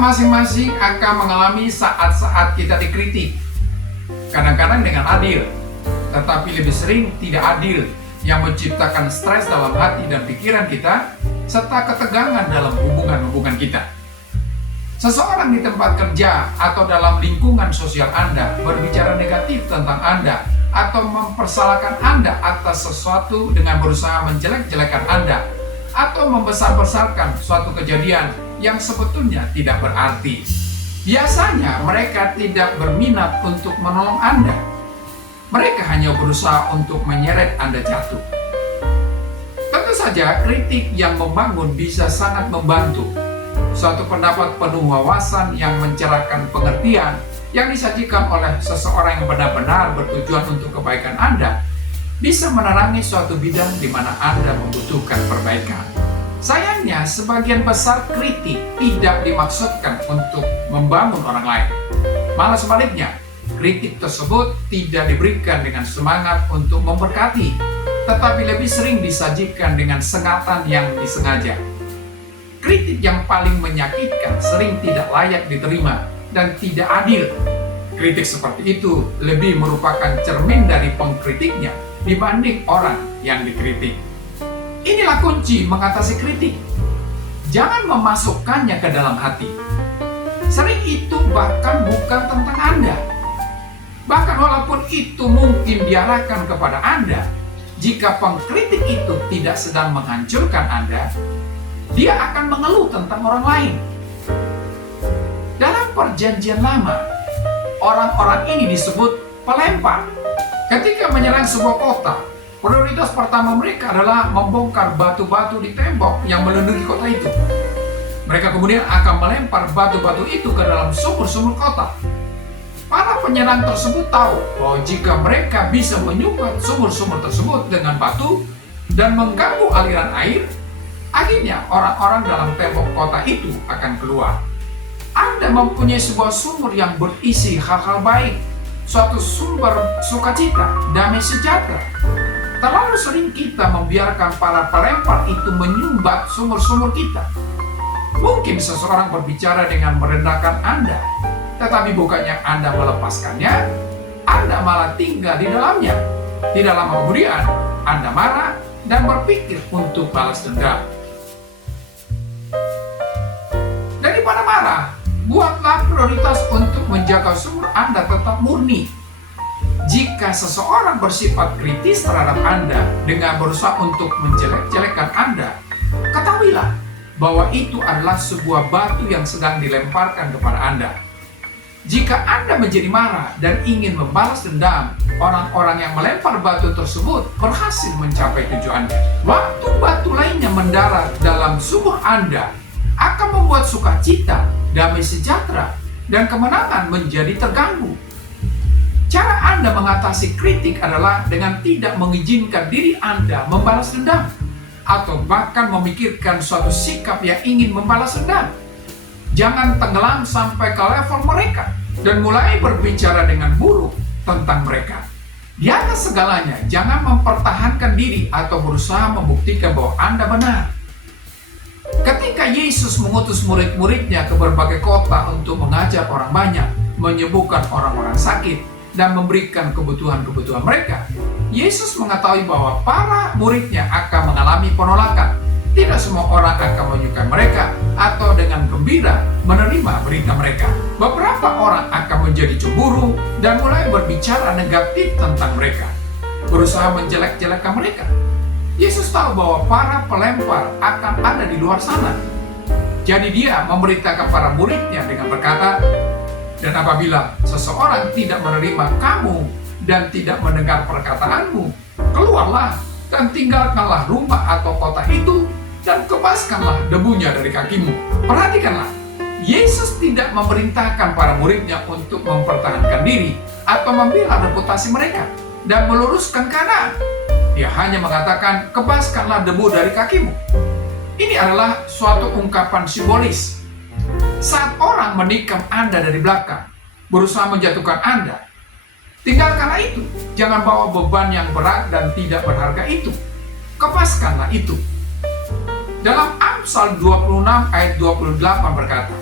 masing-masing akan mengalami saat-saat kita dikritik. Kadang-kadang dengan adil, tetapi lebih sering tidak adil, yang menciptakan stres dalam hati dan pikiran kita, serta ketegangan dalam hubungan-hubungan kita. Seseorang di tempat kerja atau dalam lingkungan sosial Anda berbicara negatif tentang Anda atau mempersalahkan Anda atas sesuatu dengan berusaha menjelek-jelekan Anda atau membesar-besarkan suatu kejadian yang sebetulnya tidak berarti. Biasanya mereka tidak berminat untuk menolong Anda. Mereka hanya berusaha untuk menyeret Anda jatuh. Tentu saja kritik yang membangun bisa sangat membantu. Suatu pendapat penuh wawasan yang mencerahkan pengertian yang disajikan oleh seseorang yang benar-benar bertujuan untuk kebaikan Anda bisa menerangi suatu bidang di mana Anda membutuhkan perbaikan. Sayangnya, sebagian besar kritik tidak dimaksudkan untuk membangun orang lain. Malah sebaliknya, kritik tersebut tidak diberikan dengan semangat untuk memberkati, tetapi lebih sering disajikan dengan sengatan yang disengaja. Kritik yang paling menyakitkan sering tidak layak diterima dan tidak adil. Kritik seperti itu lebih merupakan cermin dari pengkritiknya dibanding orang yang dikritik. Inilah kunci mengatasi kritik. Jangan memasukkannya ke dalam hati. Sering itu bahkan bukan tentang Anda. Bahkan walaupun itu mungkin diarahkan kepada Anda, jika pengkritik itu tidak sedang menghancurkan Anda, dia akan mengeluh tentang orang lain. Dalam perjanjian lama, orang-orang ini disebut pelempar. Ketika menyerang sebuah kota, prioritas pertama mereka adalah membongkar batu-batu di tembok yang melindungi kota itu. Mereka kemudian akan melempar batu-batu itu ke dalam sumur-sumur kota. Para penyerang tersebut tahu bahwa jika mereka bisa menyumbat sumur-sumur tersebut dengan batu dan mengganggu aliran air, akhirnya orang-orang dalam tembok kota itu akan keluar. Anda mempunyai sebuah sumur yang berisi hal-hal baik, suatu sumber sukacita, damai sejahtera. Terlalu sering kita membiarkan para pelempar itu menyumbat sumur-sumur kita. Mungkin seseorang berbicara dengan merendahkan Anda, tetapi bukannya Anda melepaskannya, Anda malah tinggal di dalamnya. Tidak lama kemudian, Anda marah dan berpikir untuk balas dendam. Daripada marah, buatlah prioritas untuk menjaga sumur Anda tetap murni. Jika seseorang bersifat kritis terhadap Anda dengan berusaha untuk menjelek-jelekan Anda, ketahuilah bahwa itu adalah sebuah batu yang sedang dilemparkan kepada Anda. Jika Anda menjadi marah dan ingin membalas dendam, orang-orang yang melempar batu tersebut berhasil mencapai tujuannya. Waktu batu lainnya mendarat dalam sumur Anda, akan membuat sukacita, damai sejahtera, dan kemenangan menjadi terganggu. Cara Anda mengatasi kritik adalah dengan tidak mengizinkan diri Anda membalas dendam, atau bahkan memikirkan suatu sikap yang ingin membalas dendam. Jangan tenggelam sampai ke level mereka dan mulai berbicara dengan buruk tentang mereka. Di atas segalanya, jangan mempertahankan diri atau berusaha membuktikan bahwa Anda benar. Ketika Yesus mengutus murid-muridnya ke berbagai kota untuk mengajar orang banyak, menyembuhkan orang-orang sakit, dan memberikan kebutuhan-kebutuhan mereka, Yesus mengetahui bahwa para muridnya akan mengalami penolakan. Tidak semua orang akan menyukai mereka atau dengan gembira menerima berita mereka. Beberapa orang akan menjadi cemburu dan mulai berbicara negatif tentang mereka, berusaha menjelek-jelekan mereka. Yesus tahu bahwa para pelempar akan ada di luar sana. Jadi dia memberitakan para muridnya dengan berkata, "Dan apabila seseorang tidak menerima kamu dan tidak mendengar perkataanmu, keluarlah dan tinggalkanlah rumah atau kota itu dan kebaskanlah debunya dari kakimu." Perhatikanlah, Yesus tidak memerintahkan para muridnya untuk mempertahankan diri atau membela reputasi mereka dan meluruskan keadaan. Dia hanya mengatakan, "Kebaskanlah debu dari kakimu." Ini adalah suatu ungkapan simbolis. Saat orang menikam Anda dari belakang, berusaha menjatuhkan Anda, tinggalkanlah itu. Jangan bawa beban yang berat dan tidak berharga itu. Kebaskanlah itu. Dalam Amsal 26 ayat 28 berkata,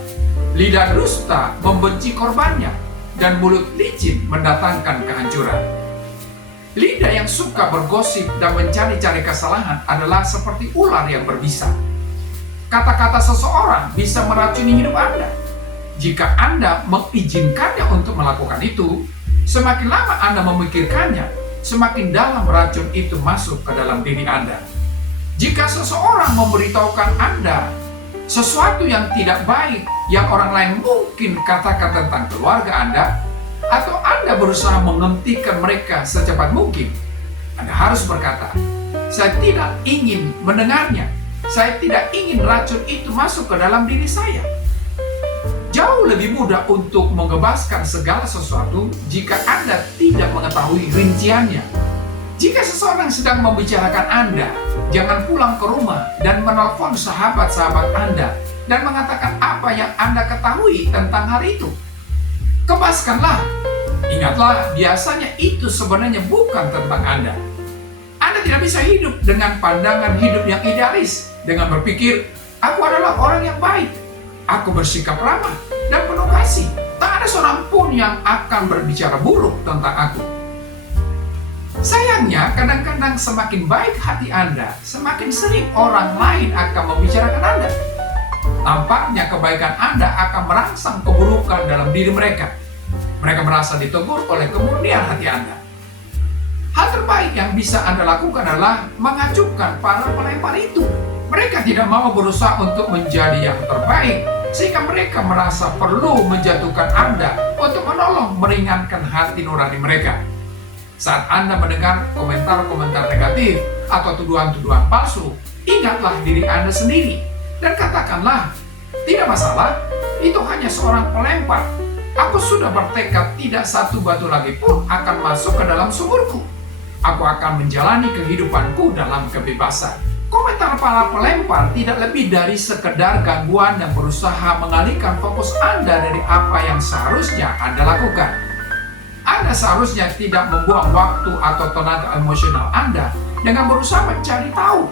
Lidah dusta membenci korbannya, dan mulut licin mendatangkan kehancuran. Lidah yang suka bergosip dan mencari-cari kesalahan adalah seperti ular yang berbisa. Kata-kata seseorang bisa meracuni hidup Anda. Jika Anda mengizinkannya untuk melakukan itu, semakin lama Anda memikirkannya, semakin dalam racun itu masuk ke dalam diri Anda. Jika seseorang memberitahukan Anda sesuatu yang tidak baik yang orang lain mungkin katakan tentang keluarga Anda, atau Anda berusaha menghentikan mereka secepat mungkin, Anda harus berkata, "Saya tidak ingin mendengarnya. Saya tidak ingin racun itu masuk ke dalam diri saya." Jauh lebih mudah untuk mengebaskan segala sesuatu jika Anda tidak mengetahui rinciannya. Jika seseorang sedang membicarakan Anda, jangan pulang ke rumah dan menelpon sahabat-sahabat Anda dan mengatakan apa yang Anda ketahui tentang hal itu. Kebaskanlah. Ingatlah, biasanya itu sebenarnya bukan tentang Anda. Anda tidak bisa hidup dengan pandangan hidup yang idealis, dengan berpikir, "Aku adalah orang yang baik. Aku bersikap ramah dan penuh kasih. Tak ada seorang pun yang akan berbicara buruk tentang aku." Sayangnya, kadang-kadang semakin baik hati Anda, semakin sering orang lain akan membicarakan Anda. Nampaknya kebaikan Anda akan merangsang keburukan dalam diri mereka. Mereka merasa ditegur oleh kemurnian hati Anda. Hal terbaik yang bisa Anda lakukan adalah mengacuhkan para pelempar itu. Mereka tidak mau berusaha untuk menjadi yang terbaik, sehingga mereka merasa perlu menjatuhkan Anda untuk menolong meringankan hati nurani mereka. Saat Anda mendengar komentar-komentar negatif atau tuduhan-tuduhan palsu, ingatlah diri Anda sendiri dan katakanlah, "Tidak masalah, itu hanya seorang pelempar. Aku sudah bertekad tidak satu batu lagi pun akan masuk ke dalam sumurku. Aku akan menjalani kehidupanku dalam kebebasan." Komentar para pelempar tidak lebih dari sekedar gangguan yang berusaha mengalihkan fokus Anda dari apa yang seharusnya Anda lakukan. Anda seharusnya tidak membuang waktu atau tenaga emosional Anda dengan berusaha mencari tahu.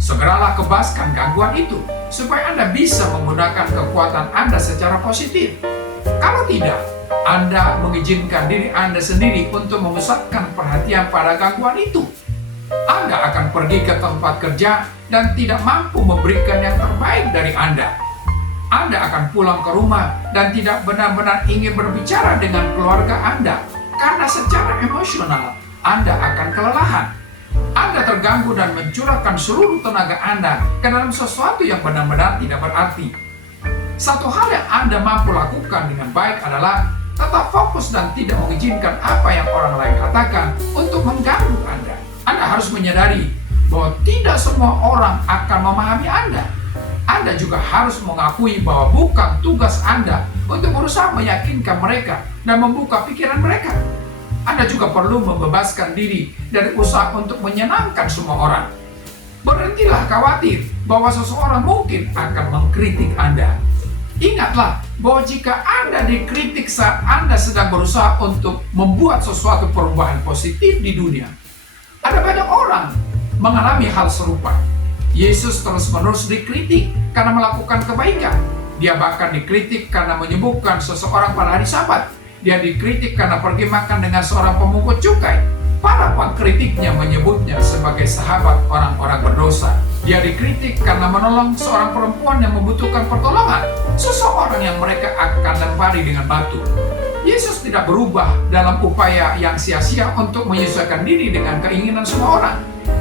Segeralah kebaskan gangguan itu, supaya Anda bisa menggunakan kekuatan Anda secara positif. Kalau tidak, Anda mengizinkan diri Anda sendiri untuk memusatkan perhatian pada gangguan itu. Anda akan pergi ke tempat kerja dan tidak mampu memberikan yang terbaik dari Anda. Anda akan pulang ke rumah dan tidak benar-benar ingin berbicara dengan keluarga Anda, karena secara emosional Anda akan kelelahan. Anda terganggu dan mencurahkan seluruh tenaga Anda ke dalam sesuatu yang benar-benar tidak berarti. Satu hal yang Anda mampu lakukan dengan baik adalah tetap fokus dan tidak mengizinkan apa yang orang lain katakan untuk mengganggu Anda. Anda harus menyadari bahwa tidak semua orang akan memahami Anda. Anda juga harus mengakui bahwa bukan tugas Anda untuk berusaha meyakinkan mereka dan membuka pikiran mereka. Anda juga perlu membebaskan diri dari usaha untuk menyenangkan semua orang. Berhentilah khawatir bahwa seseorang mungkin akan mengkritik Anda. Ingatlah bahwa jika Anda dikritik saat Anda sedang berusaha untuk membuat sesuatu perubahan positif di dunia, ada banyak orang mengalami hal serupa. Yesus terus-menerus dikritik karena melakukan kebaikan. Dia bahkan dikritik karena menyembuhkan seseorang pada hari Sabat. Dia dikritik karena pergi makan dengan seorang pemungut cukai. Para pengkritiknya menyebutnya sebagai sahabat orang-orang berdosa. Dia dikritik karena menolong seorang perempuan yang membutuhkan pertolongan, seseorang yang mereka akan lempari dengan batu. Yesus tidak berubah dalam upaya yang sia-sia untuk menyesuaikan diri dengan keinginan semua orang.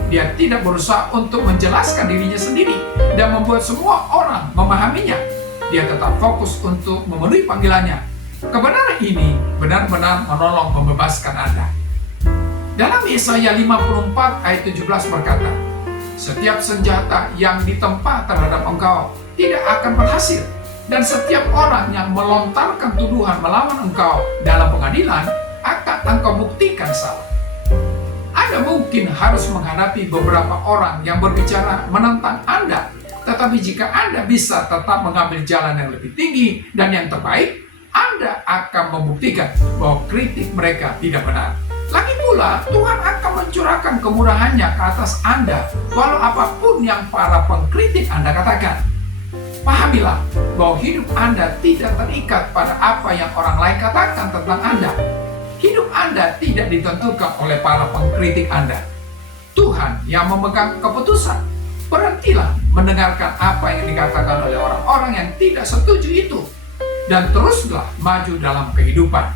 Dia tidak berusaha untuk menjelaskan dirinya sendiri dan membuat semua orang memahaminya. Dia tetap fokus untuk memenuhi panggilannya. Kebenaran ini benar-benar menolong membebaskan Anda. Dalam Yesaya 54 ayat 17 berkata, "Setiap senjata yang ditempa terhadap engkau tidak akan berhasil, dan setiap orang yang melontarkan tuduhan melawan engkau dalam pengadilan akan engkau buktikan salah." Anda mungkin harus menghadapi beberapa orang yang berbicara menentang Anda, tetapi jika Anda bisa tetap mengambil jalan yang lebih tinggi dan yang terbaik, Anda akan membuktikan bahwa kritik mereka tidak benar. Lagi pula, Tuhan akan mencurahkan kemurahannya ke atas Anda, walau apapun yang para pengkritik Anda katakan. Pahamilah bahwa hidup Anda tidak terikat pada apa yang orang lain katakan tentang Anda. Hidup Anda tidak ditentukan oleh para pengkritik Anda. Tuhan yang memegang keputusan. Berhentilah mendengarkan apa yang dikatakan oleh orang-orang yang tidak setuju itu. Dan teruslah maju dalam kehidupan.